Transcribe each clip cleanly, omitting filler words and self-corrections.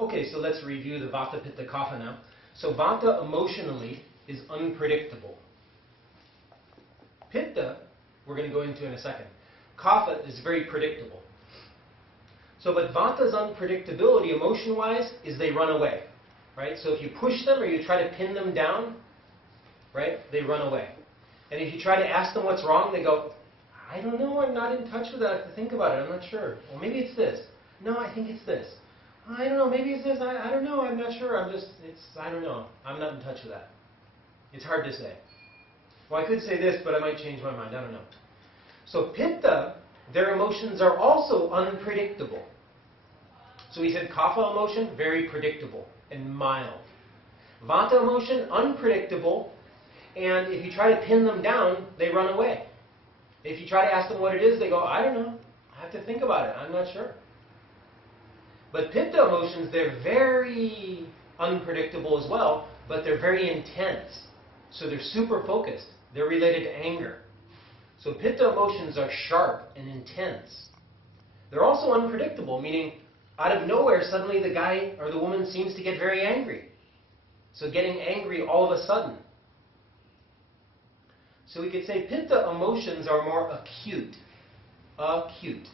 Okay, so let's review the Vata, Pitta, Kapha now. So Vata emotionally is unpredictable. Pitta, we're going to go into in a second. Kapha is very predictable. So but Vata's unpredictability emotion-wise is they run away. Right? So if you push them or you try to pin them down, right, they run away. And if you try to ask them what's wrong, they go, I don't know, I'm not in touch with that. I have to think about it, I'm not sure. Well, maybe it's this. No, I think it's this. I don't know, maybe it's this. I don't know, I'm not sure. I don't know. I'm not in touch with that. It's hard to say. Well, I could say this, but I might change my mind. I don't know. So Pitta, their emotions are also unpredictable. So we said Kapha emotion, very predictable and mild. Vata emotion, unpredictable, and if you try to pin them down, they run away. If you try to ask them what it is, they go, I don't know. I have to think about it. I'm not sure. But Pitta emotions, they're very unpredictable as well, but they're very intense. So they're super focused. They're related to anger. So Pitta emotions are sharp and intense. They're also unpredictable, meaning out of nowhere, suddenly the guy or the woman seems to get very angry. So getting angry all of a sudden. So we could say Pitta emotions are more acute. Acute.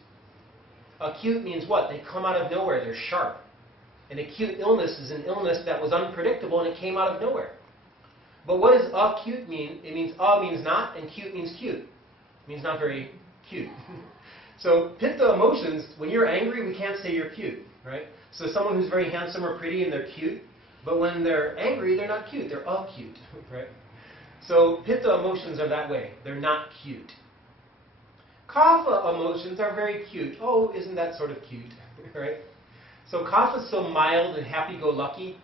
Acute means what? They come out of nowhere. They're sharp. An acute illness is an illness that was unpredictable and it came out of nowhere. But what does acute mean? It means means not and cute means cute. It means not very cute. So Pitta emotions, when you're angry, we can't say you're cute, right? So someone who's very handsome or pretty and they're cute, but when they're angry, they're not cute. They're acute, right? So Pitta emotions are that way. They're not cute. Kapha emotions are very cute. Oh, isn't that sort of cute, right? So Kapha is so mild and happy-go-lucky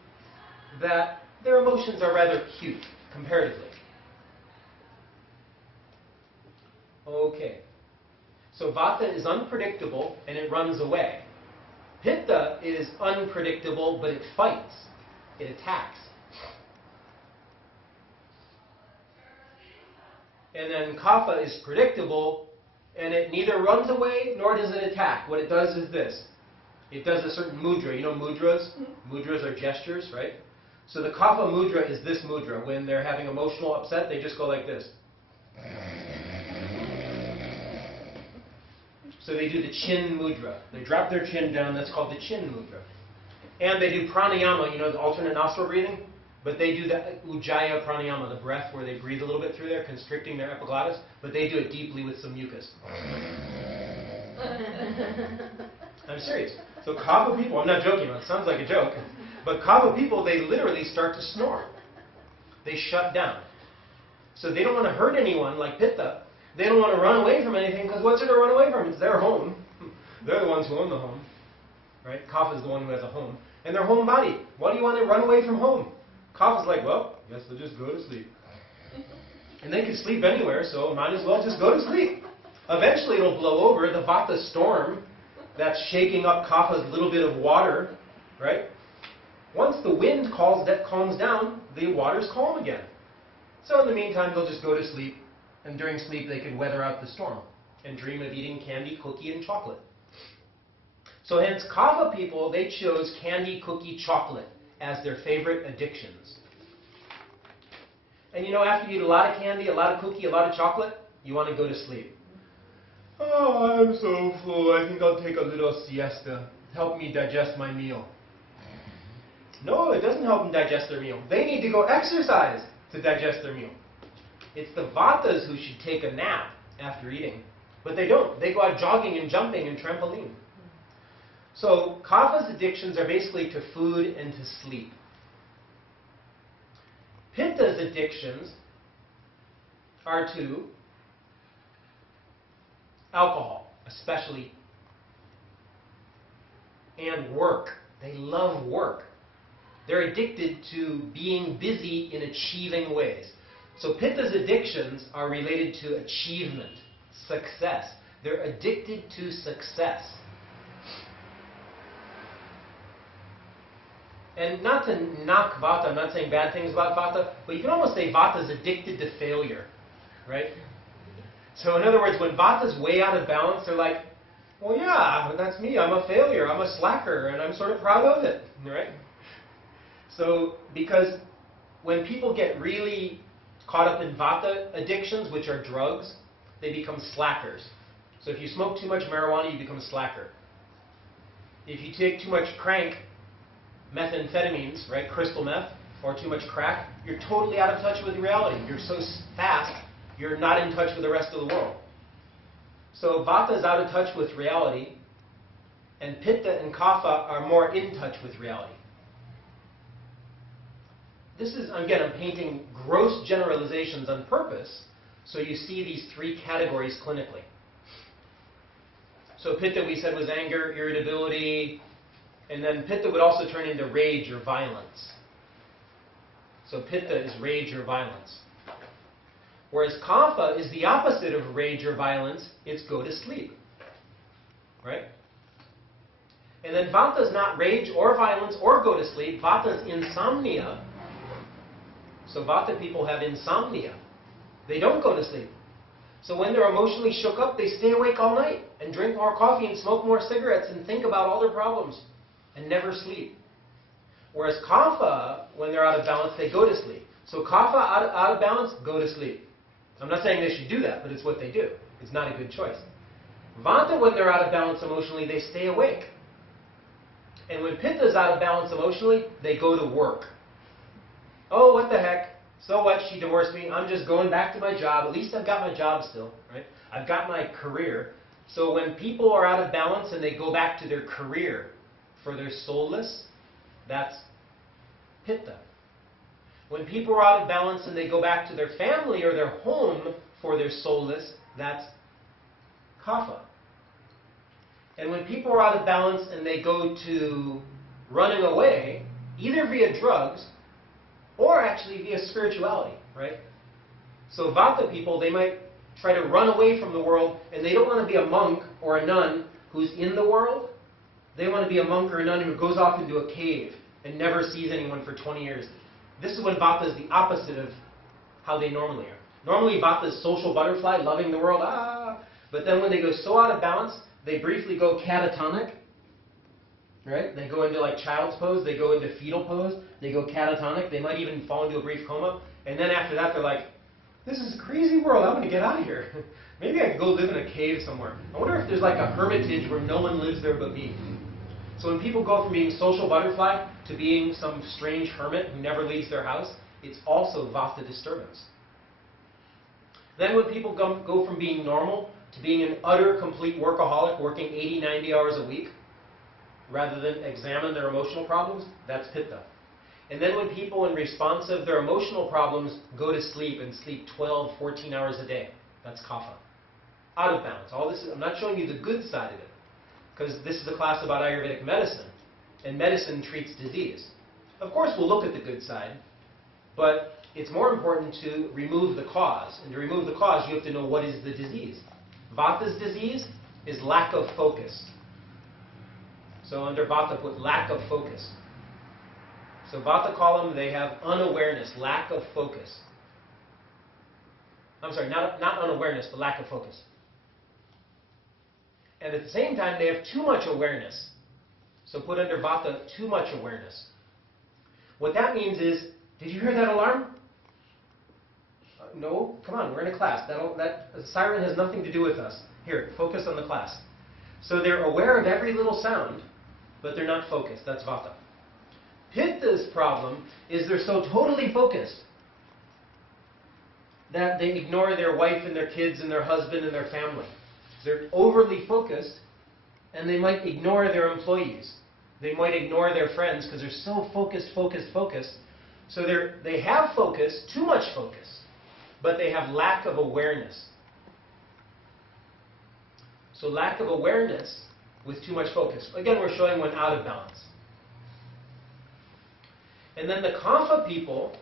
that their emotions are rather cute, comparatively. Okay. So Vata is unpredictable and it runs away. Pitta is unpredictable, but it fights. It attacks. And then Kapha is predictable, and it neither runs away nor does it attack. What it does is this. It does a certain mudra. You know mudras? Mudras are gestures, right? So the Kapha mudra is this mudra. When they're having emotional upset, they just go like this. So they do the chin mudra. They drop their chin down. That's called the chin mudra. And they do pranayama, you know, the alternate nostril breathing. But they do the ujjayi pranayama, the breath where they breathe a little bit through there, constricting their epiglottis. But they do it deeply with some mucus. I'm serious. So Kapha people, I'm not joking, it sounds like a joke. But Kapha people, they literally start to snore. They shut down. So they don't want to hurt anyone like Pitta. They don't want to run away from anything, because what's there to run away from? It's their home. They're the ones who own the home. Right? Kapha is the one who has a home. And their home body. Why do you want to run away from home? Kapha's like, well, I guess they'll just go to sleep. And they can sleep anywhere, so might as well just go to sleep. Eventually it'll blow over. The Vata storm that's shaking up Kapha's little bit of water, right? Once the wind calms down, the water's calm again. So in the meantime, they'll just go to sleep. And during sleep, they can weather out the storm and dream of eating candy, cookie, and chocolate. So hence, Kapha people, they chose candy, cookie, chocolate as their favorite addictions. And you know, after you eat a lot of candy, a lot of cookie, a lot of chocolate, you want to go to sleep. Oh, I'm so full. I think I'll take a little siesta. Help me digest my meal. No, it doesn't help them digest their meal. They need to go exercise to digest their meal. It's the Vatas who should take a nap after eating. But they don't. They go out jogging and jumping and trampoline. So Kapha's addictions are basically to food and to sleep. Pitta's addictions are to alcohol, especially, and work. They love work. They're addicted to being busy in achieving ways. So Pitta's addictions are related to achievement, success. They're addicted to success. And not to knock Vata, I'm not saying bad things about Vata, but you can almost say Vata's addicted to failure, right? So in other words, when Vata's way out of balance, they're like, Well, yeah, that's me. I'm a failure. I'm a slacker, and I'm sort of proud of it, right? So, because when people get really caught up in vata addictions, which are drugs, they become slackers. So if you smoke too much marijuana, you become a slacker. If you take too much crank, methamphetamines, right, crystal meth, or too much crack, you're totally out of touch with reality. You're so fast, you're not in touch with the rest of the world. So vata is out of touch with reality, and pitta and kapha are more in touch with reality. This is, again, I'm painting gross generalizations on purpose, so you see these three categories clinically. So pitta, we said, was anger, irritability, and then pitta would also turn into rage or violence. So pitta is rage or violence. Whereas kapha is the opposite of rage or violence, it's go to sleep. Right? And then vata is not rage or violence or go to sleep, vata is insomnia. So vata people have insomnia. They don't go to sleep. So when they're emotionally shook up, they stay awake all night and drink more coffee and smoke more cigarettes and think about all their problems and never sleep. Whereas kapha, when they're out of balance, they go to sleep. So kapha out of balance, go to sleep. I'm not saying they should do that, but it's what they do. It's not a good choice. Vata, when they're out of balance emotionally, they stay awake. And when pitta is out of balance emotionally, they go to work. Oh, what the heck? So what? She divorced me. I'm just going back to my job. At least I've got my job still, right? I've got my career. So when people are out of balance and they go back to their career for their soulless, that's pitta. When people are out of balance and they go back to their family or their home for their soulless, that's kapha. And when people are out of balance and they go to running away, either via drugs or actually via spirituality, right? So vata people, they might try to run away from the world, and they don't want to be a monk or a nun who's in the world. They want to be a monk or a nun who goes off into a cave and never sees anyone for 20 years. This is when vata is the opposite of how they normally are. Normally vata is social butterfly, loving the world, but then when they go so out of balance, they briefly go catatonic, right? They go into like child's pose, they go into fetal pose, they go catatonic, they might even fall into a brief coma, and then after that they're like, this is a crazy world, I'm going to get out of here. Maybe I can go live in a cave somewhere. I wonder if there's like a hermitage where no one lives there but me. So when people go from being social butterfly to being some strange hermit who never leaves their house, it's also vata disturbance. Then when people go from being normal to being an utter, complete workaholic, working 80, 90 hours a week, rather than examine their emotional problems, that's pitta. And then when people, in response of their emotional problems, go to sleep and sleep 12, 14 hours a day, that's kapha. Out of balance. All this is, I'm not showing you the good side of it, because this is a class about Ayurvedic medicine, and medicine treats disease. Of course, we'll look at the good side, but it's more important to remove the cause. And to remove the cause, you have to know what is the disease. Vata's disease is lack of focus. So under vata, put lack of focus. So vata column, they have unawareness, lack of focus. I'm sorry, not unawareness, but lack of focus. And at the same time, they have too much awareness. So put under vata, too much awareness. What that means is, did you hear that alarm? No? Come on, we're in a class. That siren has nothing to do with us. Here, focus on the class. So they're aware of every little sound, but they're not focused. That's vata. Pitta's problem is they're so totally focused that they ignore their wife and their kids and their husband and their family. They're overly focused, and they might ignore their employees. They might ignore their friends because they're so focused. So they have focus, too much focus, but they have lack of awareness. So lack of awareness with too much focus. Again, we're showing one out of balance. And then the kapha people,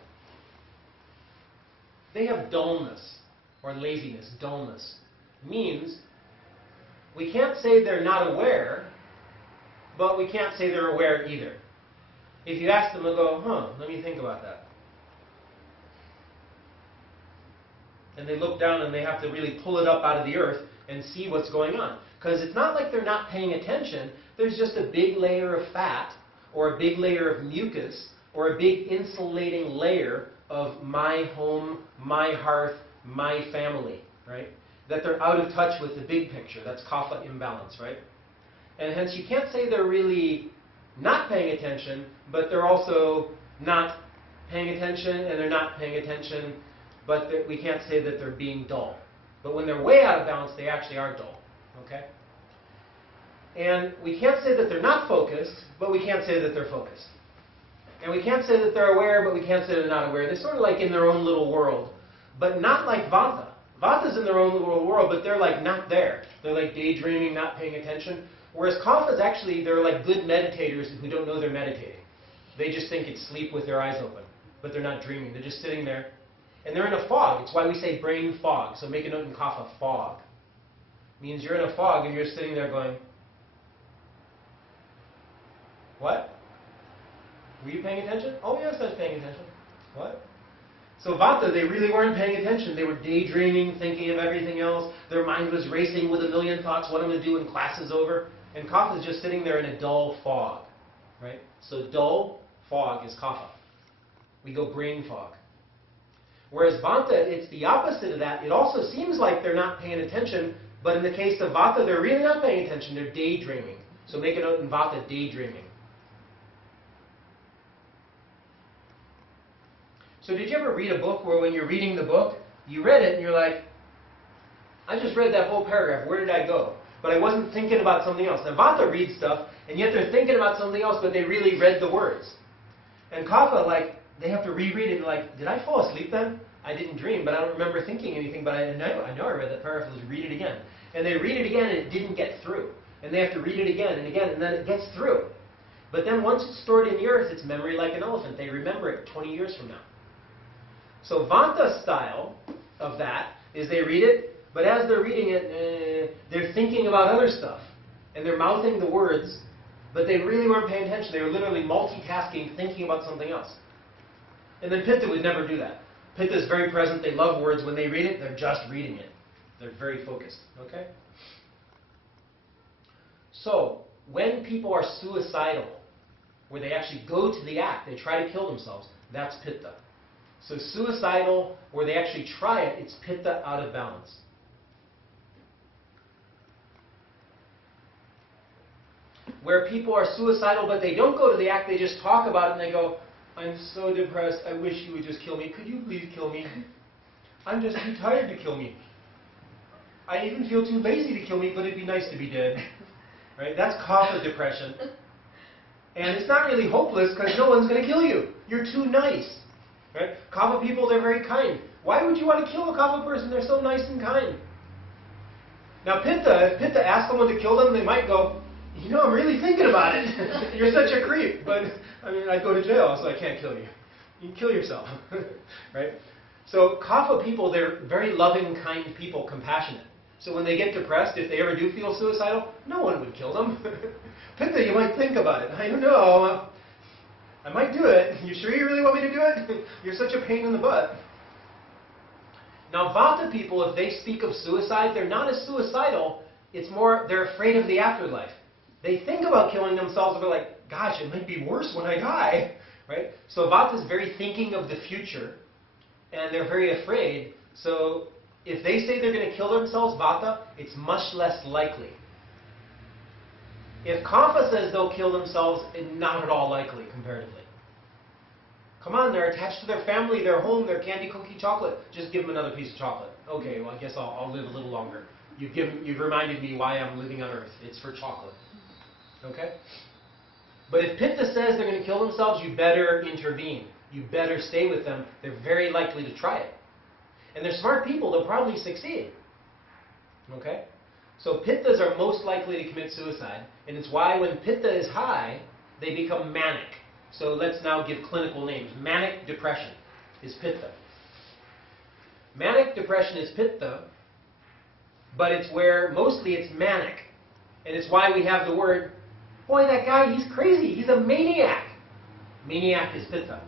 they have dullness or laziness. Dullness means we can't say they're not aware, but we can't say they're aware either. If you ask them, they'll go, let me think about that. And they look down and they have to really pull it up out of the earth and see what's going on. Because it's not like they're not paying attention. There's just a big layer of fat or a big layer of mucus or a big insulating layer of my home, my hearth, my family, right? That they're out of touch with the big picture. That's kapha imbalance, right? And hence you can't say they're really not paying attention, but they're also not paying attention and they're not paying attention, but we can't say that they're being dull. But when they're way out of balance, they actually are dull, okay? And we can't say that they're not focused, but we can't say that they're focused. And we can't say that they're aware, but we can't say they're not aware. They're sort of like in their own little world, but not like Vata. Vata's in their own little world, but they're like not there. They're like daydreaming, not paying attention. Whereas Kapha's actually, they're like good meditators who don't know they're meditating. They just think it's sleep with their eyes open, but they're not dreaming. They're just sitting there. And they're in a fog. It's why we say brain fog. So make a note in Kapha, fog. It means you're in a fog and you're sitting there going, what? Were you paying attention? Oh yes, I was paying attention. What? So Vata, they really weren't paying attention. They were daydreaming, thinking of everything else. Their mind was racing with a million thoughts, what I'm going to do when class is over. And Kapha is just sitting there in a dull fog, right? So dull fog is Kapha. We go brain fog. Whereas Vata, it's the opposite of that. It also seems like they're not paying attention, but in the case of Vata, they're really not paying attention. They're daydreaming. So make a note in Vata, daydreaming. So did you ever read a book where when you're reading the book, you read it and you're like, I just read that whole paragraph, where did I go? But I wasn't thinking about something else. Now Vata reads stuff, and yet they're thinking about something else, but they really read the words. And Kapha, like, they have to reread it, like, did I fall asleep then? I didn't dream, but I don't remember thinking anything, but I know I read that paragraph, let's read it again. And they read it again, and it didn't get through. And they have to read it again and again, and then it gets through. But then once it's stored in the earth, it's memory like an elephant. They remember it 20 years from now. So Vanta style of that is they read it, but as they're reading it, they're thinking about other stuff. And they're mouthing the words, but they really weren't paying attention. They were literally multitasking, thinking about something else. And then Pitta would never do that. Pitta is very present. They love words. When they read it, they're just reading it. They're very focused. Okay? So, when people are suicidal, where they actually go to the act, they try to kill themselves, that's Pitta. So suicidal, where they actually try it, it's Pitta out of balance. Where people are suicidal, but they don't go to the act, they just talk about it and they go, I'm so depressed, I wish you would just kill me. Could you please kill me? I'm just too tired to kill me. I even feel too lazy to kill me, but it'd be nice to be dead. Right? That's Kapha depression. And it's not really hopeless because no one's going to kill you. You're too nice. Right? Kapha people, they're very kind. Why would you want to kill a Kapha person? They're so nice and kind. Now Pitta, if Pitta asks someone to kill them, they might go, you know, I'm really thinking about it. You're such a creep. But, I mean, I'd go to jail, so I can't kill you. You can kill yourself. Right? So Kapha people, they're very loving, kind people, compassionate. So when they get depressed, if they ever do feel suicidal, no one would kill them. Pitta, you might think about it. I don't know. I might do it. You sure you really want me to do it? You're such a pain in the butt. Now Vata people, if they speak of suicide, they're not as suicidal. It's more, they're afraid of the afterlife. They think about killing themselves, but they're like, gosh, it might be worse when I die. Right? So Vata is very thinking of the future, and they're very afraid. So if they say they're going to kill themselves, Vata, it's much less likely. If Kapha says they'll kill themselves, it's not at all likely, comparatively. Come on, they're attached to their family, their home, their candy, cookie, chocolate. Just give them another piece of chocolate. Okay, well, I guess I'll live a little longer. You've reminded me why I'm living on Earth. It's for chocolate. Okay? But if Pitta says they're going to kill themselves, you better intervene. You better stay with them. They're very likely to try it. And they're smart people. They'll probably succeed. Okay? So Pittas are most likely to commit suicide. And it's why when Pitta is high, they become manic. So let's now give clinical names. Manic depression is Pitta. Manic depression is Pitta, but it's where mostly it's manic. And it's why we have the word, boy, that guy, he's crazy. He's a maniac. Maniac is Pitta.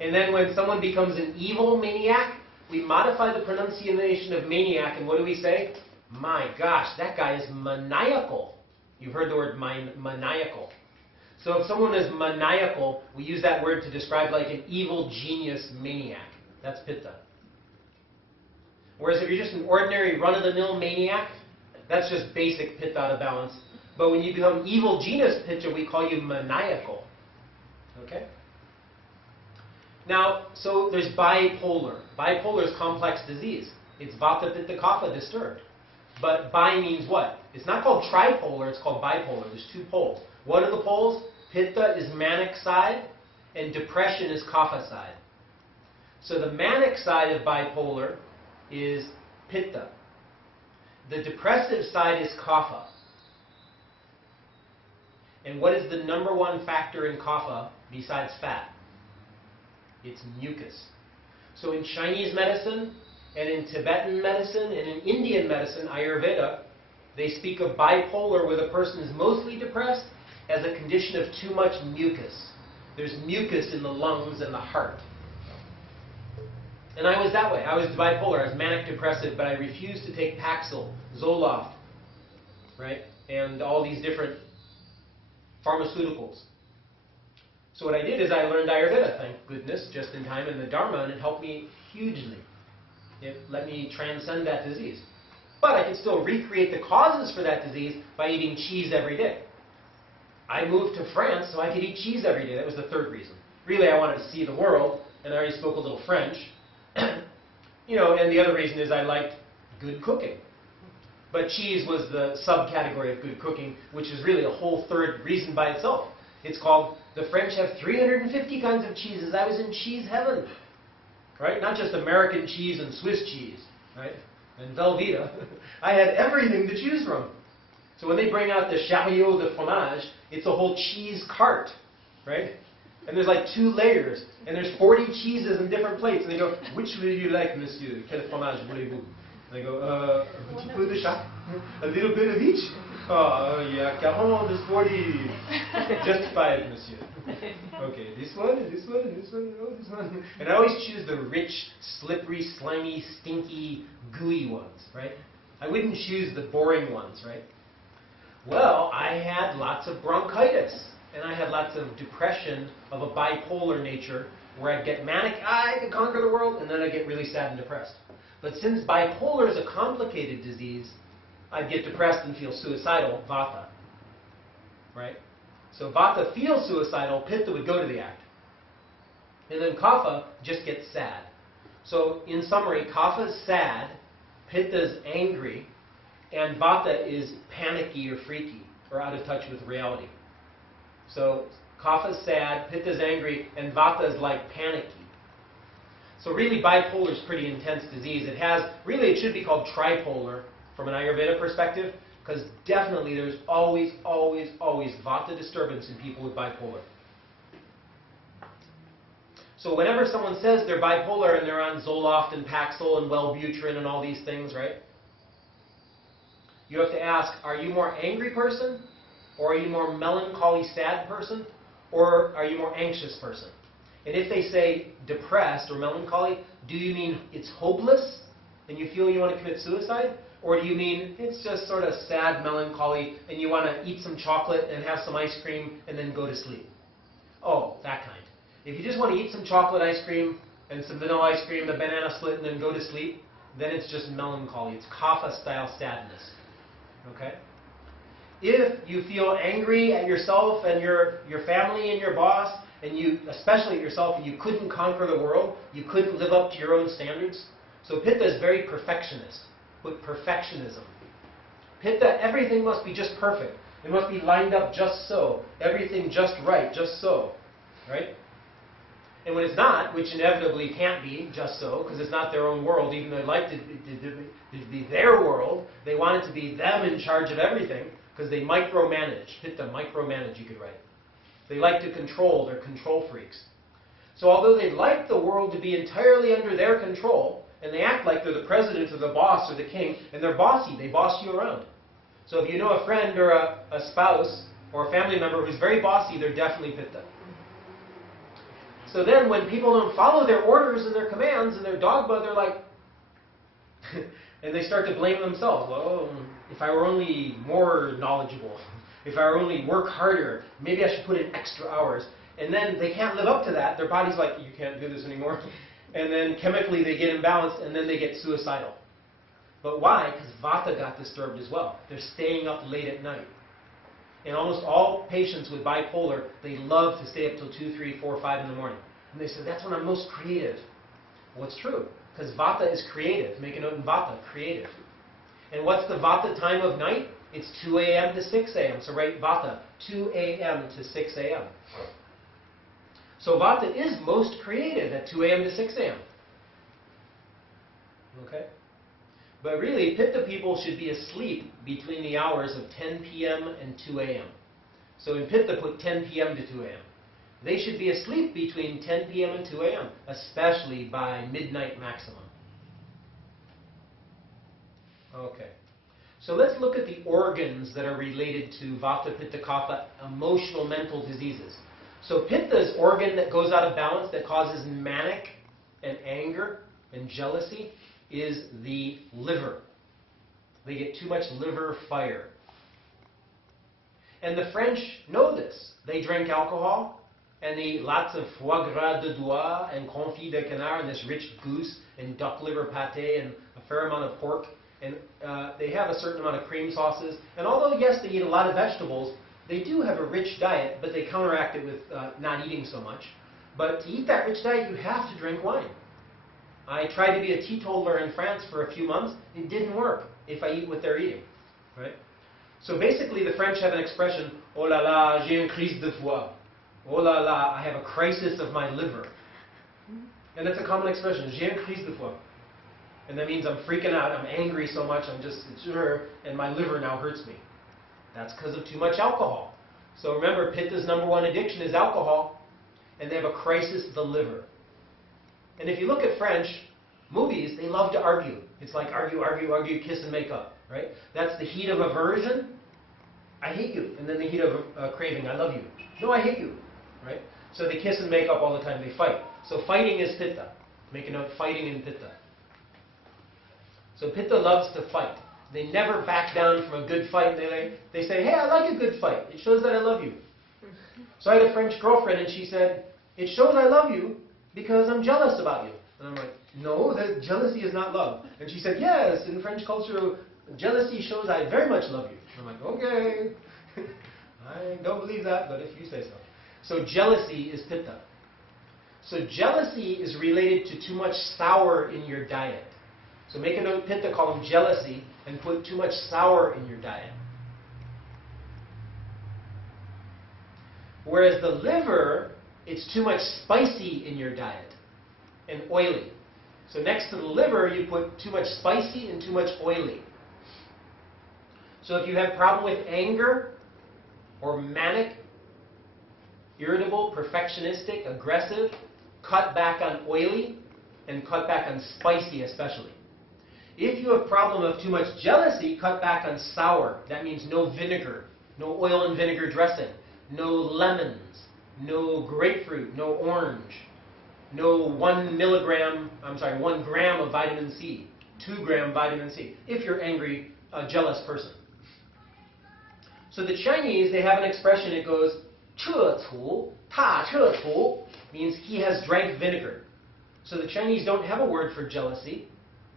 And then when someone becomes an evil maniac, we modify the pronunciation of maniac, and what do we say? my gosh, that guy is maniacal. You've heard the word maniacal. So if someone is maniacal, we use that word to describe like an evil genius maniac. That's Pitta. Whereas if you're just an ordinary run-of-the-mill maniac, that's just basic Pitta out of balance. But when you become evil genius Pitta, we call you maniacal. Okay? Now, so there's bipolar. Bipolar is complex disease. It's Vata, Pitta, Kapha disturbed. But bi means what? It's not called tripolar, it's called bipolar. There's two poles. What are the poles? Pitta is manic side, and depression is Kapha side. So the manic side of bipolar is Pitta. The depressive side is Kapha. And what is the number one factor in Kapha besides fat? It's mucus. So in Chinese medicine, and in Tibetan medicine, and in Indian medicine, Ayur Veda, they speak of bipolar where the person is mostly depressed as a condition of too much mucus. There's mucus in the lungs and the heart. And I was that way. I was bipolar. I was manic depressive, but I refused to take Paxil, Zoloft, right? And all these different pharmaceuticals. So what I did is I learned Ayur Veda, thank goodness, just in time, and the Dharma, and it helped me hugely. It let me transcend that disease. But I could still recreate the causes for that disease by eating cheese every day. I moved to France so I could eat cheese every day. That was the third reason. Really, I wanted to see the world, and I already spoke a little French. You know, and the other reason is I liked good cooking. But cheese was the subcategory of good cooking, which is really a whole third reason by itself. It's called, the French have 350 kinds of cheeses. I was in cheese heaven. Right? Not just American cheese and Swiss cheese, right? And Velveeta. I had everything to choose from. So when they bring out the chariot de fromage, it's a whole cheese cart, right? And there's like 2 layers, and there's 40 cheeses in different plates. And they go, which will you like, monsieur? Quel fromage voulez-vous? And they go, un petit peu de chaque, a little bit of each. Oh, yeah, 40, there's 40. Just 5, monsieur. Okay, this one, and this one, and this one, and oh, this one. And I always choose the rich, slippery, slimy, stinky, gooey ones, right? I wouldn't choose the boring ones, right? Well, I had lots of bronchitis, and I had lots of depression of a bipolar nature, where I'd get manic, I could conquer the world, and then I'd get really sad and depressed. But since bipolar is a complicated disease, I'd get depressed and feel suicidal, Vata, right? So Vata feels suicidal, Pitta would go to the act. And then Kapha just gets sad. So in summary, Kapha is sad, Pitta is angry, and Vata is panicky or freaky, or out of touch with reality. So Kapha is sad, Pitta is angry, and Vata is like panicky. So really bipolar is pretty intense disease. It has, really it should be called tripolar from an Ayurveda perspective, because definitely there's always, always, always Vata disturbance in people with bipolar. So whenever someone says they're bipolar and they're on Zoloft and Paxil and Wellbutrin and all these things, right? You have to ask, are you more angry person? Or are you more melancholy, sad person? Or are you more anxious person? And if they say depressed or melancholy, do you mean it's hopeless and you feel you want to commit suicide? Or do you mean it's just sort of sad, melancholy, and you want to eat some chocolate and have some ice cream and then go to sleep? Oh, that kind. If you just want to eat some chocolate ice cream and some vanilla ice cream, the banana split, and then go to sleep, then it's just melancholy. It's Kapha-style sadness. Okay? If you feel angry at yourself and your family and your boss, and you, especially at yourself, and you couldn't conquer the world, you couldn't live up to your own standards. So Pitta is very perfectionist, with perfectionism. Pitta, everything must be just perfect. It must be lined up just so. Everything just right, just so. Right? And when it's not, which inevitably can't be just so, because it's not their own world, even though they'd like to be their world, they want it to be them in charge of everything, because they micromanage. Pitta, micromanage, you could write. They like to control, they're control freaks. So although they'd like the world to be entirely under their control, and they act like they're the president or the boss or the king, and they're bossy, they boss you around. So if you know a friend or a spouse or a family member who's very bossy, they're definitely Pitta. So then when people don't follow their orders and their commands and their dogma, they're like, And they start to blame themselves. Well, if I were only more knowledgeable, if I were only work harder, maybe I should put in extra hours. And then they can't live up to that. Their body's like, you can't do this anymore. And then chemically they get imbalanced and then they get suicidal. But why? Because Vata got disturbed as well. They're staying up late at night. And almost all patients with bipolar, they love to stay up till 2, 3, 4, 5 in the morning. And they say, that's when I'm most creative. Well, it's true. Because Vata is creative. Make a note in Vata, creative. And what's the Vata time of night? It's 2 a.m. to 6 a.m. So write Vata, 2 a.m. to 6 a.m. So Vata is most creative at 2 a.m. to 6 a.m. Okay? But really, Pitta people should be asleep between the hours of 10 p.m. and 2 a.m. So in Pitta, put 10 p.m. to 2 a.m. They should be asleep between 10 p.m. and 2 a.m., especially by midnight maximum. Okay. So let's look at the organs that are related to Vata, Pitta, Kapha, emotional, mental diseases. So Pitta's organ that goes out of balance, that causes manic and anger and jealousy, is the liver. They get too much liver fire. And the French know this. They drink alcohol and they eat lots of foie gras de doigt and confit de canard and this rich goose and duck liver pate and a fair amount of pork. And they have a certain amount of cream sauces. And although, yes, they eat a lot of vegetables, they do have a rich diet, but they counteract it with not eating so much. But to eat that rich diet, you have to drink wine. I tried to be a teetotaler in France for a few months. It didn't work if I eat what they're eating. Right? So basically, the French have an expression, oh là là, j'ai une crise de foie. Oh là là, I have a crisis of my liver. And that's a common expression, j'ai une crise de foie. And that means I'm freaking out, I'm angry so much, and my liver now hurts me. That's because of too much alcohol. So remember, Pitta's #1 addiction is alcohol, and they have a crisis of the liver. And if you look at French movies, they love to argue. It's like argue, argue, argue, kiss and make up, right? That's the heat of aversion. I hate you. And then the heat of craving. I love you. No, I hate you, right? So they kiss and make up all the time. They fight. So fighting is Pitta. Make a note, fighting in Pitta. So Pitta loves to fight. They never back down from a good fight. They say, hey, I like a good fight. It shows that I love you. So I had a French girlfriend, and she said, it shows I love you because I'm jealous about you. And I'm like, no, that jealousy is not love. And she said, yes, in French culture, jealousy shows I very much love you. I'm like, okay. I don't believe that, but if you say so. So jealousy is Pitta. So jealousy is related to too much sour in your diet. So make a note, Pitta, call them jealousy, and put too much sour in your diet. Whereas the liver, it's too much spicy in your diet and oily. So next to the liver, you put too much spicy and too much oily. So if you have problem with anger or manic, irritable, perfectionistic, aggressive, cut back on oily and cut back on spicy especially. If you have problem of too much jealousy, cut back on sour. That means no vinegar, no oil and vinegar dressing, no lemons, no grapefruit, no orange, no 1 gram of vitamin C, 2 gram vitamin C, if you're angry, a jealous person. So the Chinese, they have an expression, it goes, 彻除, ta 彻除, means he has drank vinegar. So the Chinese don't have a word for jealousy.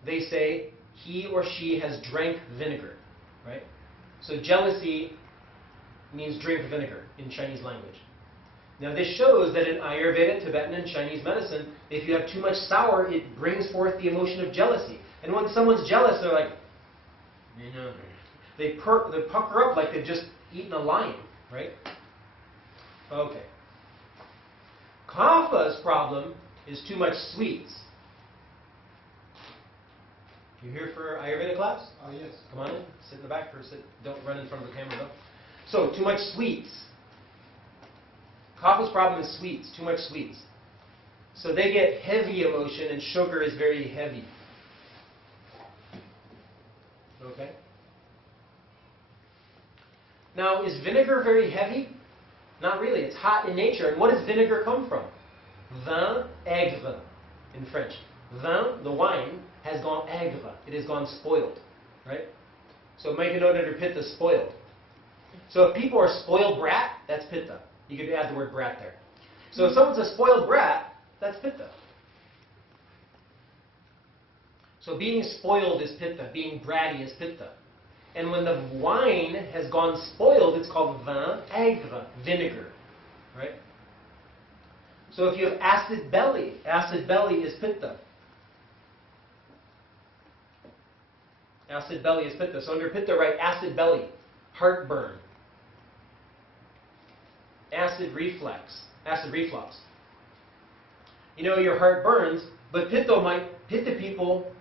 They say, he or she has drank vinegar, right? So jealousy means drink vinegar in Chinese language. Now this shows that in Ayurveda, Tibetan, and Chinese medicine, if you have too much sour, it brings forth the emotion of jealousy. And when someone's jealous, they're like, they pucker up like they've just eaten a lion, right? Okay. Kapha's problem is too much sweets. You here for Ayurveda class? Oh, yes. Come on in. Sit in the back or sit. Don't run in front of the camera though. So, too much sweets. Kapha's problem is sweets, too much sweets. So they get heavy emotion and sugar is very heavy. Okay? Now, is vinegar very heavy? Not really. It's hot in nature. And what does vinegar come from? Vin aigre in French. Vin, the wine, has gone aigre. It has gone spoiled, right? So make a note under Pitta, spoiled. So if people are spoiled brat, that's Pitta. You could add the word brat there. So if someone's a spoiled brat, that's Pitta. So being spoiled is Pitta. Being bratty is Pitta. And when the wine has gone spoiled, it's called vin aigre, vinegar, right? So if you have acid belly is Pitta. Acid belly is Pitta. So under Pitta, write acid belly, heartburn, acid reflux. You know your heart burns, but Pitta people,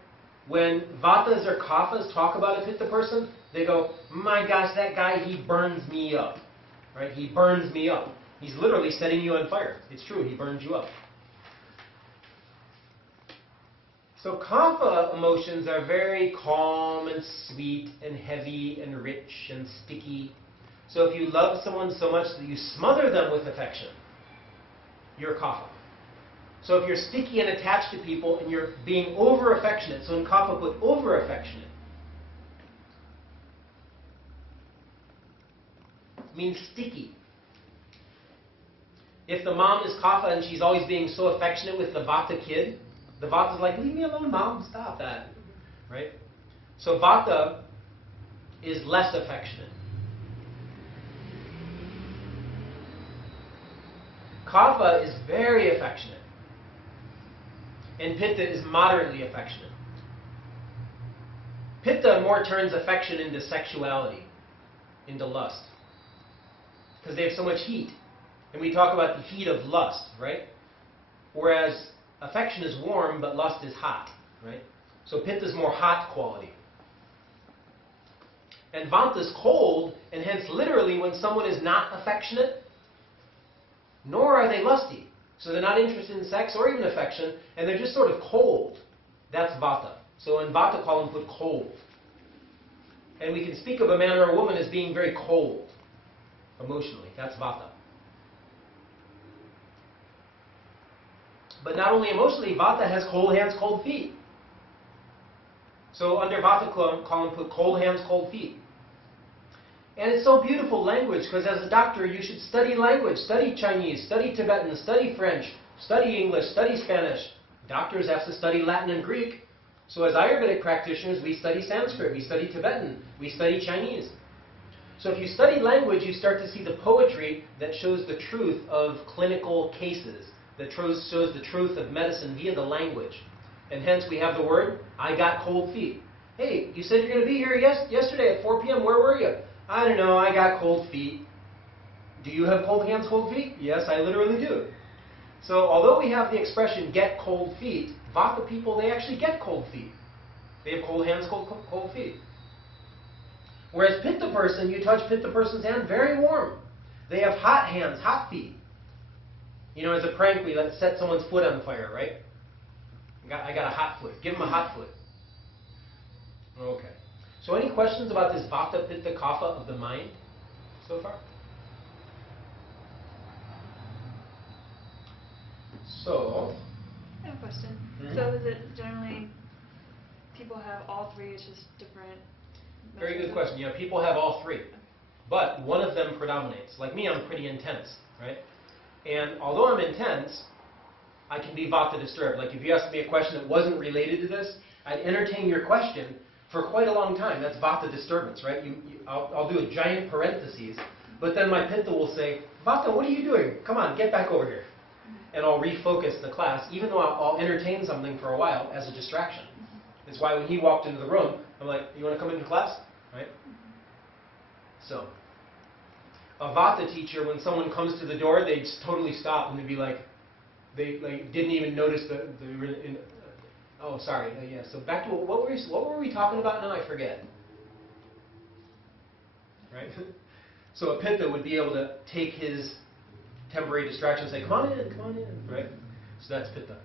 when Vatas or Kaphas talk about a Pitta person, they go, my gosh, that guy, he burns me up. Right? He burns me up. He's literally setting you on fire. It's true, he burns you up. So Kapha emotions are very calm and sweet and heavy and rich and sticky. So if you love someone so much that you smother them with affection, you're Kapha. So if you're sticky and attached to people and you're being over-affectionate, so in Kapha put over-affectionate, means sticky. If the mom is Kapha and she's always being so affectionate with the Vata kid, the Vata's like, leave me alone, mom, stop that. Right? So Vata is less affectionate. Kapha is very affectionate. And Pitta is moderately affectionate. Pitta more turns affection into sexuality, into lust. Because they have so much heat. And we talk about the heat of lust, right? Whereas affection is warm, but lust is hot, right? So Pitta is more hot quality. And Vata is cold, and hence literally when someone is not affectionate, nor are they lusty. So they're not interested in sex or even affection, and they're just sort of cold. That's Vata. So in Vata column put cold. And we can speak of a man or a woman as being very cold emotionally. That's Vata. But not only emotionally, Vata has cold hands, cold feet. So under Vata column put cold hands, cold feet. And it's so beautiful language, because as a doctor you should study language, study Chinese, study Tibetan, study French, study English, study Spanish. Doctors have to study Latin and Greek. So as Ayurvedic practitioners, we study Sanskrit, we study Tibetan, we study Chinese. So if you study language, you start to see the poetry that shows the truth of clinical cases, that shows the truth of medicine via the language. And hence we have the word, I got cold feet. Hey, you said you're going to be here yesterday at 4 p.m. Where were you? I don't know, I got cold feet. Do you have cold hands, cold feet? Yes, I literally do. So although we have the expression get cold feet, Vata people, they actually get cold feet. They have cold hands, cold feet. Whereas Pitta person, you touch Pitta person's hand, very warm. They have hot hands, hot feet. You know, as a prank, we set someone's foot on fire, right? I got a hot foot. Give them a hot foot. Okay. So any questions about this Vata, Pitta, Kapha of the mind so far? So, I have a question. Mm-hmm. So is it generally people have all three, it's just different? Very good question. Yeah, people have all three. But one of them predominates. Like me, I'm pretty intense, right? And although I'm intense, I can be Vata disturbed. Like if you asked me a question that wasn't related to this, I'd entertain your question for quite a long time. That's Vata disturbance, right? I'll do a giant parentheses, but then my Pitta will say, Vata, what are you doing? Come on, get back over here. And I'll refocus the class, even though I'll entertain something for a while as a distraction. It's why when he walked into the room, I'm like, you want to come into class? Right? So, a Vata teacher, when someone comes to the door, they'd just totally stop and they'd be like, they didn't even notice that they were in. Oh, sorry. Yeah. So back to what were we talking about now? I forget. Right. So a Pitta would be able to take his temporary distraction and say, come on in, right? So that's Pitta.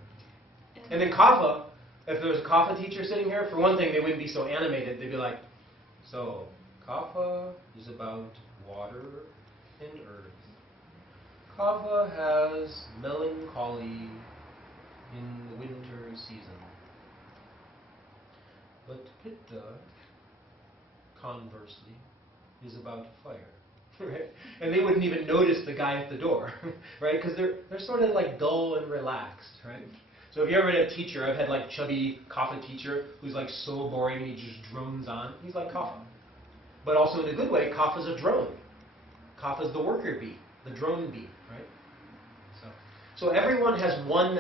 And then Kapha, if there was a Kapha teacher sitting here, for one thing, they wouldn't be so animated. They'd be like, so Kapha is about water and earth. Kapha has melancholy in the winter season. But Pitta, conversely, is about fire. Right? And they wouldn't even notice the guy at the door, right? Because they're sort of like dull and relaxed, right? So if you ever had a teacher, I've had like chubby Kapha teacher who's like so boring and he just drones on. He's like Kapha. But also in a good way, Kapha's a drone. Kapha's the worker bee, the drone bee, right? So everyone has one